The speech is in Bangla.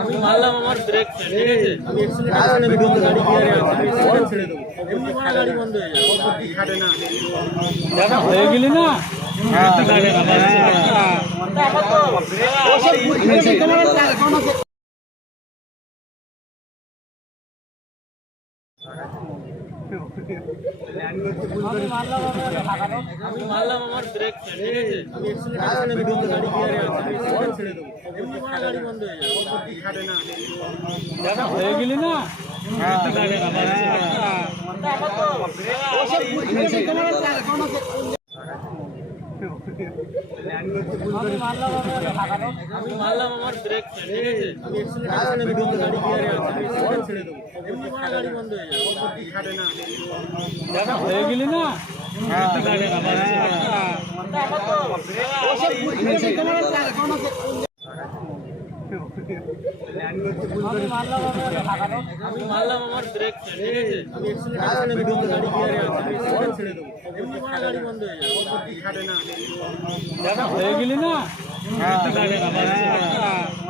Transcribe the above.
আমি মারলাম আমার ব্রেক ঠিক আছে আমি গাড়ি গিয়ারে আছে আমি ছেড়ে দেবো এমনি মারা গাড়ি বন্ধ হয়ে যাবে খাটে না হয়ে গেলি? না আমি মারলাম আমার ব্রেক ঠিক আছে? আমি গাড়ি বন্ধ হয়ে যাবে না হয়ে গেলি না আমি আমি গাড়ি ছেড়ে দেবো। এমনি মারা গাড়ি বন্ধ হয়ে খাটে না। হয়ে গেলি না? আমি মারলাম আমার ব্রেক ঠিক আছে? আমি গাড়ি ছেড়ে দেবো গাড়ি বন্ধ হয়ে যাবে। হয়ে গেলি না?